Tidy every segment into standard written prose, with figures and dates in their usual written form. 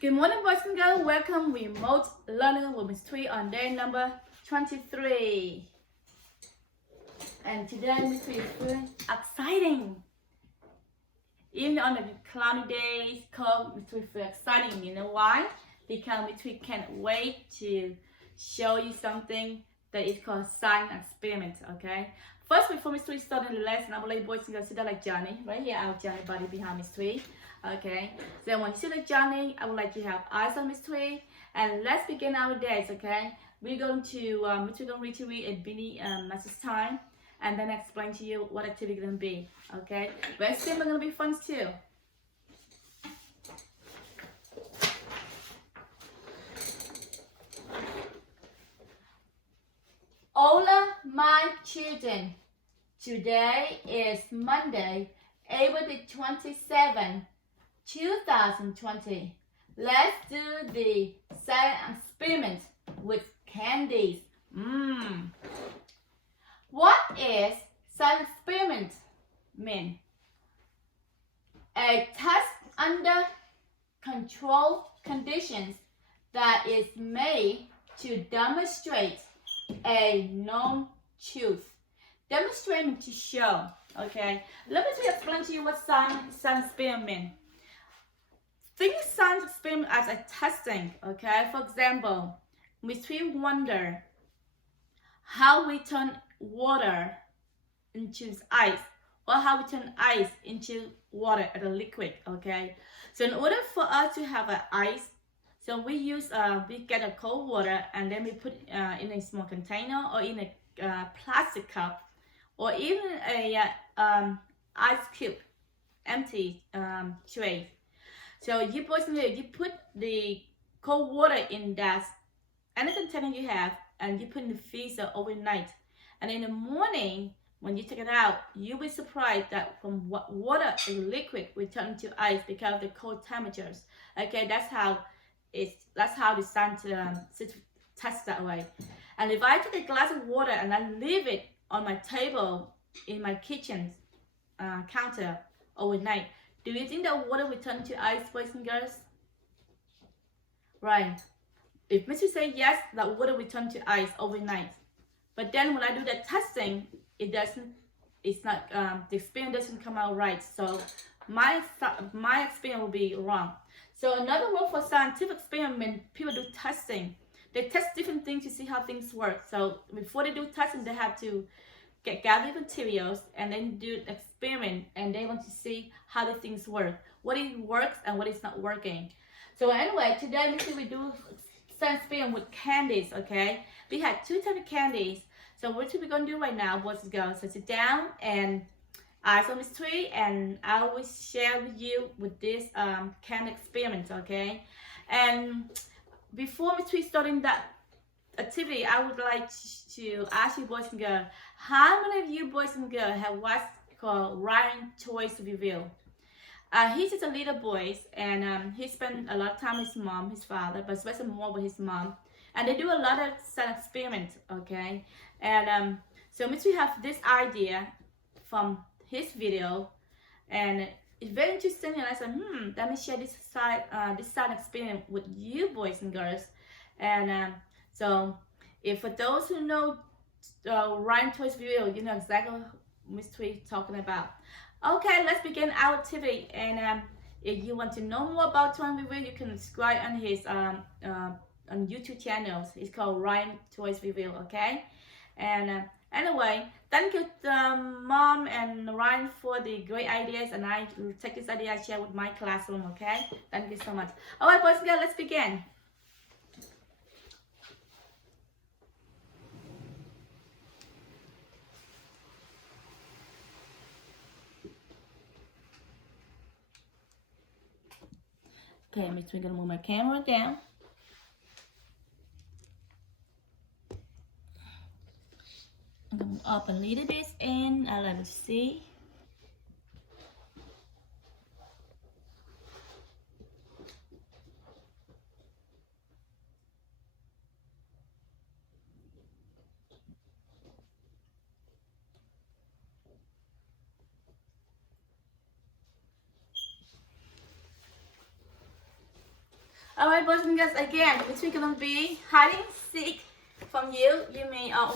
Good morning, boys and girls. Welcome remote learning with Ms.Thuy on day number 23. And today Ms.Thuy is feeling exciting. Even on the cloudy days, cold, Ms.Thuy feels exciting. You know why? Because Ms.Thuy can't wait to show you something that is called science experiment. Okay. First, before Ms.Thuy starting the lesson, I would like boys and girls to sit like Johnny. Right here, our Johnny body behind Ms.Thuy. Okay, so when you see the journey, I would like you to have eyes on Ms.Thuy, and let's begin our days. Okay, we're going to read a mini message time, and then explain to you what activity going to be. Okay, very simple, going to be fun too. Hola, my children. Today is Monday, April the 27th. 2020. Let's do the science experiment with Candies. What is science experiment mean? A test under controlled conditions that is made to demonstrate a known truth. Demonstrating to show. Okay, let me explain to you what science experiment means. Think of science experiment as a testing, okay? For example, Ms.Thuy wonder how we turn water into ice, or how we turn ice into water as a liquid, okay? So in order for us to have an ice, so we get a cold water and then we put in a small container or in a plastic cup, or even a ice cube, empty tray. So you boys and girls, you put the cold water in that any container you have, and you put in the freezer overnight. And in the morning, when you take it out, you'll be surprised that from what water is liquid will turn to ice because of the cold temperatures. Okay, that's how the science tests that way. And if I take a glass of water and I leave it on my table in my kitchen counter overnight, do you think that water will turn to ice, boys and girls? Right. If Mr. say yes, that water will turn to ice overnight. But then when I do the testing, it doesn't. It's not. The experiment doesn't come out right. So my experiment will be wrong. So another word for scientific experiment, people do testing. They test different things to see how things work. So before they do testing, they have to gather materials and then do an experiment, and they want to see how the things work, what it works and what is not working. So anyway, today we do science experiment with candies. Okay, we had two types of candies. So what we're going to do right now, boys and girls, so sit down and eyes on Ms.Thuy, and I will share with you with this candy experiment. Okay, and before Ms.Thuy starting that activity, I would like to ask you, boys and girls, how many of you boys and girls have watched called Ryan Toys Review? He's just a little boy, and he spent a lot of time with his mom, his father, but especially more with his mom. And they do a lot of science experiments, okay? And so Ms.Thuy have this idea from his video, and it's very interesting. And I said, let me share this science experiment with you, boys and girls. And so, if for those who know Ryan Toys video, you know exactly what Ms.Thuy talking about. Okay, let's begin our activity. And if you want to know more about Ryan review, you can subscribe on his on YouTube channels. It's called Ryan Toys Review. Okay, and anyway, thank you Mom and Ryan for the great ideas, and I take this idea I share with my classroom. Okay, thank you so much. All right, boys and girls, let's begin. Okay, I'm just gonna move my camera down. I'm gonna up a little bit and I'll let it see. Alright, boys and girls, again, which we're gonna be hiding seek from you. You may, I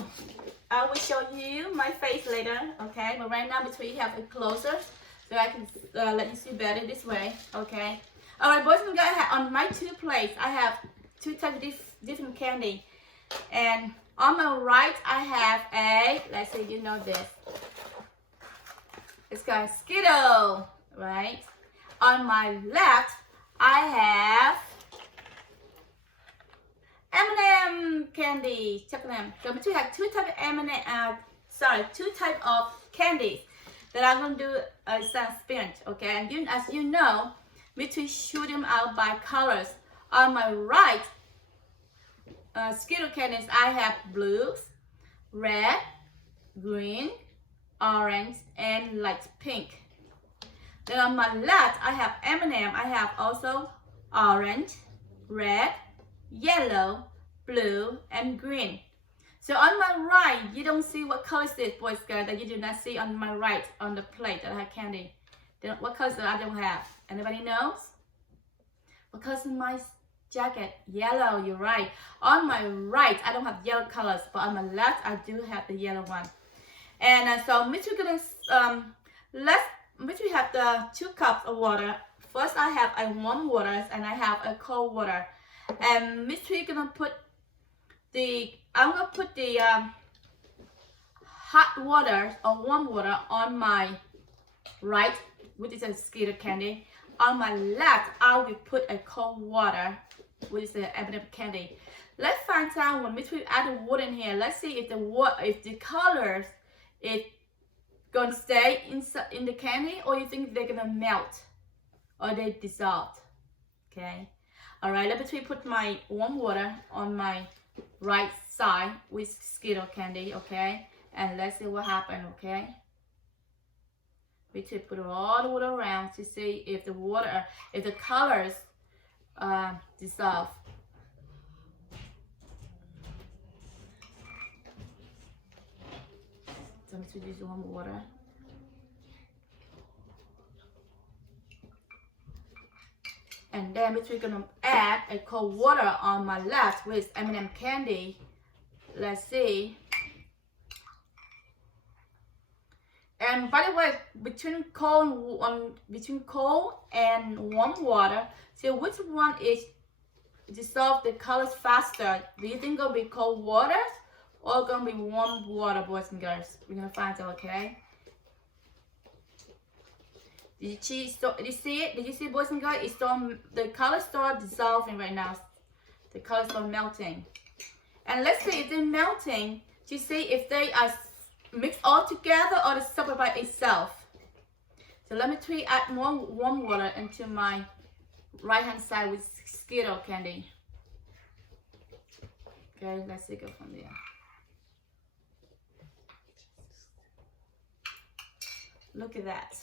will show you my face later, okay? But right now, between you have it closer, so I can let you see better this way, okay? Alright, boys and girls, on my 2 plates, I have 2 types of different candy. And on my right, I have a, let's see, you know this. It's got Skittle, right? On my left, I have M&M candy, chocolate. So we have 2 types of M&M, 2 types of candies that I'm gonna do a experiment, okay? And you, as you know, we to shoot them out by colors. On my right, Skittle candies, I have blues, red, green, orange, and light pink. Then on my left, I have M&M. I have also orange, red, yellow, blue, and green. So on my right, you don't see what color is this, boys and girls, that you do not see on my right on the plate that I have candy. Then what colors that I don't have? Anybody knows? What color is in my jacket? Yellow, you're right. On my right, I don't have yellow colors, but on my left, I do have the yellow one. And so Mitch, we're gonna we have the 2 cups of water. First, I have a warm water and I have a cold water. And Miss Thuy gonna put the hot water or warm water on my right, which is a Skittle candy. On my left, I will put a cold water, which is a M&M candy. Let's find out when Miss Thuy add the water in here. Let's see if the colors is gonna stay in the candy, or you think they're gonna melt or they dissolve. Okay. Alright, let me put my warm water on my right side with Skittle candy, okay? And let's see what happens, okay? We put all the water around to see if the colors dissolve. So I'm going to use warm water. And then we're gonna add a cold water on my left with M&M candy. Let's see. And by the way, between cold and warm water, see which one is dissolve the colors faster. Do you think gonna be cold water or gonna be warm water, boys and girls? We're gonna find out, okay? Did you see it? Did you see, boys and girls? The colors start dissolving right now. The colors start melting. And let's see if they're melting to see if they are mixed all together or they're separate by itself. So let me add more warm water into my right hand side with Skittle candy. Okay, let's see, go from there. Look at that.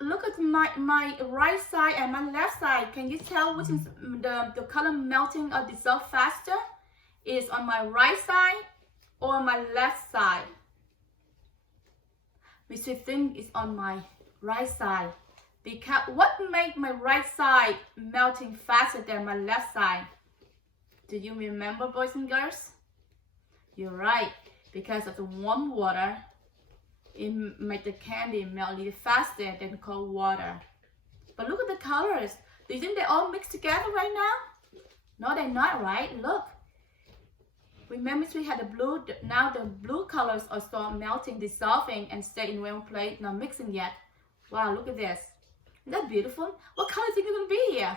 Look at my right side and my left side. Can you tell which is the color melting or dissolve faster? Is on my right side or my left side? Which I think is on my right side. Because what makes my right side melting faster than my left side? Do you remember, boys and girls? You're right. Because of the warm water, it makes the candy melt a little faster than cold water. But look at the colors. Do you think they all mix together right now? No, they're not, right? Look. Remember we had the blue. Now the blue colors are start melting, dissolving, and stay in one place, not mixing yet. Wow, look at this. Isn't that beautiful? What color is it going to be here?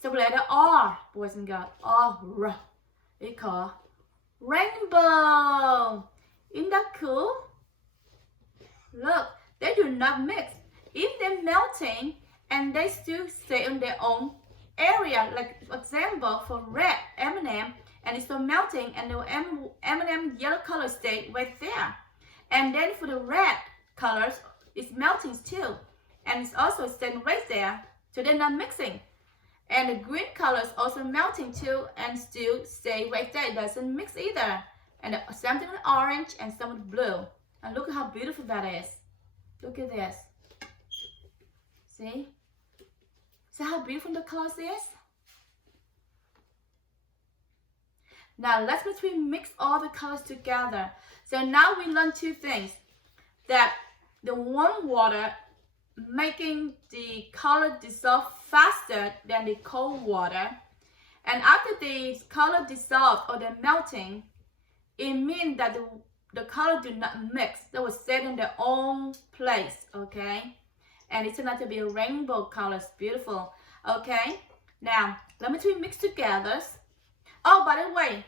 So letter R, boys and girls. R. It's called rainbow. Isn't that cool? Look, they do not mix. If they're melting and they still stay in their own area, like for example for red M&M, and it's still melting, and the M&M yellow color stay right there. And then for the red colors, it's melting too, and it's also staying right there, so they're not mixing. And the green colors also melting too, and still stay right there. It doesn't mix either. And something with orange and some with blue. And look at how beautiful that is. Look at this. See? See how beautiful the colors is? Now let's mix all the colors together. So now we learn two things. That the warm water making the color dissolve faster than the cold water. And after the color dissolve or the melting, it means that the color do not mix. They will stay in their own place, okay? And it turned out to be a rainbow color. It's beautiful, okay? Now, let me mix together. Oh, by the way,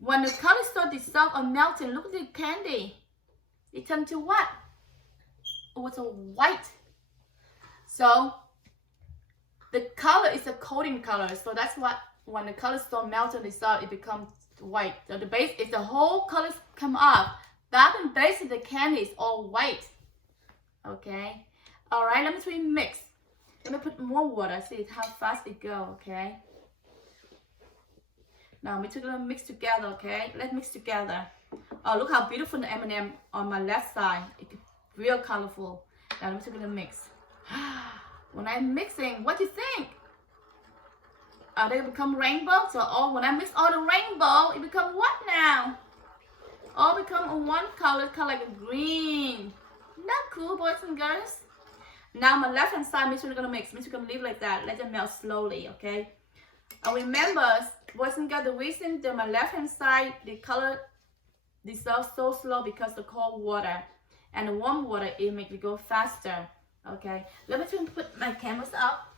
when the color start dissolve or melting, look at the candy. It turned to what? Oh, it's a white. So the color is a coating color. So that's what when the color start melting, dissolve, it becomes white. So the base, if the whole colors come up, that and base of the candy is all white. Okay. All right. Let me mix. Let me put more water. See how fast it goes. Okay. Now we're gonna mix together, okay? Let's mix together. Oh, look how beautiful the M&M on my left side. It's real colorful. Now I'm gonna mix. When I'm mixing, what do you think? Are they become rainbow? So when I mix all the rainbow, it become what now? All become one color, like a green. Isn't that cool, boys and girls? Now my left hand side, we're gonna mix. We're gonna leave like that. Let it melt slowly, okay? Remember, boys and girls, the reason that my left hand side, the color dissolves so slow because the cold water and the warm water, it makes it go faster. Okay, let me put my cameras up.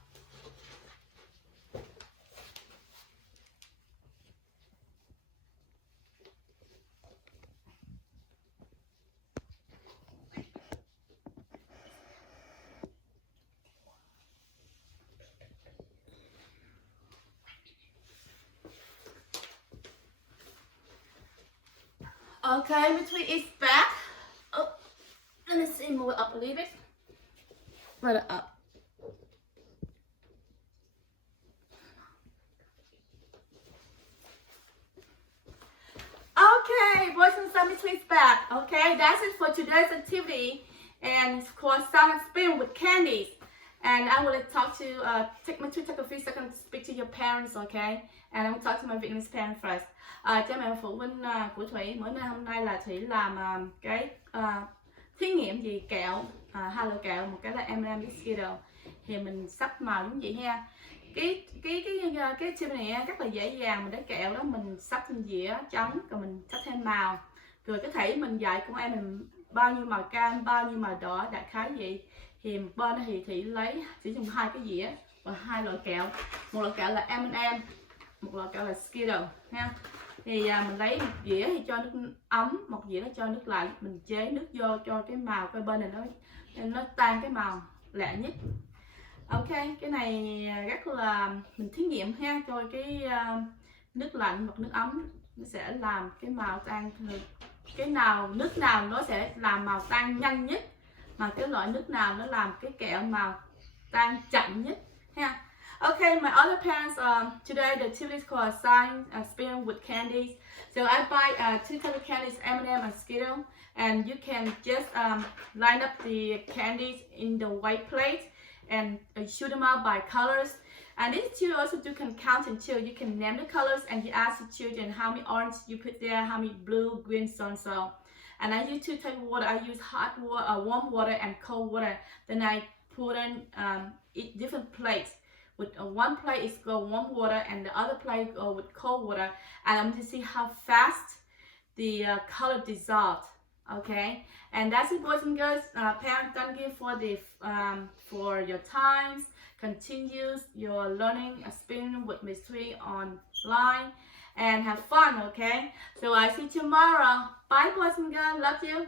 Okay, Ms.Thuy is back. Oh, let me see, move it up a little bit. Put it up. Okay, boys and girls, Ms.Thuy is back. Okay, that's it for today's activity, and it's called Sound and Spin with Candies. And I will talk to take a few seconds to speak to your parents, okay? And I'm gonna talk to my Vietnamese parents first. Cha mẹ phụ huynh của Thuy, bữa nay hôm nay là Thuy làm cái thí nghiệm gì kẹo, hai loại kẹo, một cái là M&M với Skittles. Thì mình sắp màu giống vậy ha. Cái chim này rất là dễ dàng, mình để kẹo đó mình sắp trên dĩa trắng, rồi mình sắp thêm màu. Rồi cái thể mình dạy con em mình bao nhiêu màu cam, bao nhiêu màu đỏ, đại khái vậy. Thì một bên thì lấy chỉ dùng hai cái dĩa và hai loại kẹo, một loại kẹo là M&M, một loại kẹo là Skittles ha. Thì mình lấy một dĩa thì cho nước ấm, một dĩa cho nước lạnh, mình chế nước vô cho cái màu cái bên này nó tan cái màu lẹ nhất. Ok, cái này rất là mình thí nghiệm ha, cho cái nước lạnh hoặc nước ấm nó sẽ làm cái màu tan, nước nào nó sẽ làm màu tan nhanh nhất, mà cái loại nước nào nó làm cái kẹo màu tan chậm nhất ha. Okay, my other parents, today the activity is called Sign and Spin with Candies. So I buy 2 types of candies, M&M and Skittles, and you can just line up the candies in the white plate and shoot them out by colors. And these two also can counting too. You can name the colors and you ask the children how many orange you put there, how many blue, green, so and so. And I use 2 types of water. I use hot water, warm water and cold water. Then I put in different plates. With one plate is go warm water and the other plate go with cold water, and I'm going to see how fast the color dissolved. Okay, and that's it, boys and girls. Parents, thank you for your times. Continues your learning spin with Ms.Thuy online and have fun. Okay, so I see you tomorrow. Bye, boys and girls. Love you.